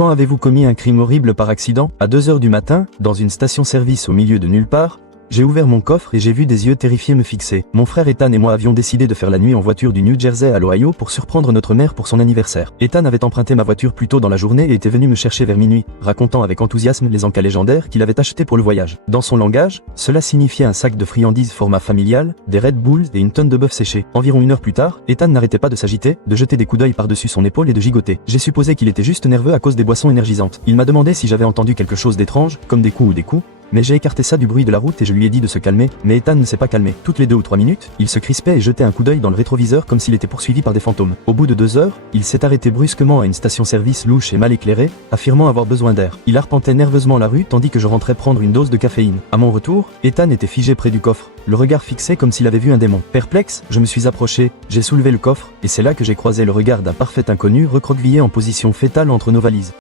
Quand avez-vous commis un crime horrible par accident? À 2 heures du matin, dans une station-service au milieu de nulle part, j'ai ouvert mon coffre et j'ai vu des yeux terrifiés me fixer. Mon frère Ethan et moi avions décidé de faire la nuit en voiture du New Jersey à l'Ohio pour surprendre notre mère pour son anniversaire. Ethan avait emprunté ma voiture plus tôt dans la journée et était venu me chercher vers minuit, racontant avec enthousiasme les encas légendaires qu'il avait achetés pour le voyage. Dans son langage, cela signifiait un sac de friandises format familial, des Red Bulls et une tonne de bœuf séché. Environ 1 heure plus tard, Ethan n'arrêtait pas de s'agiter, de jeter des coups d'œil par-dessus son épaule et de gigoter. J'ai supposé qu'il était juste nerveux à cause des boissons énergisantes. Il m'a demandé si j'avais entendu quelque chose d'étrange, comme des coups ou des coups, mais j'ai écarté ça du bruit de la route et je lui ai dit de se calmer, mais Ethan ne s'est pas calmé. Toutes les 2 ou 3 minutes, il se crispait et jetait un coup d'œil dans le rétroviseur comme s'il était poursuivi par des fantômes. Au bout de 2 heures, il s'est arrêté brusquement à une station-service louche et mal éclairée, affirmant avoir besoin d'air. Il arpentait nerveusement la rue tandis que je rentrais prendre une dose de caféine. À mon retour, Ethan était figé près du coffre, le regard fixé comme s'il avait vu un démon. Perplexe, je me suis approché, j'ai soulevé le coffre, et c'est là que j'ai croisé le regard d'un parfait inconnu recroquevillé en position fétale entre nos valises.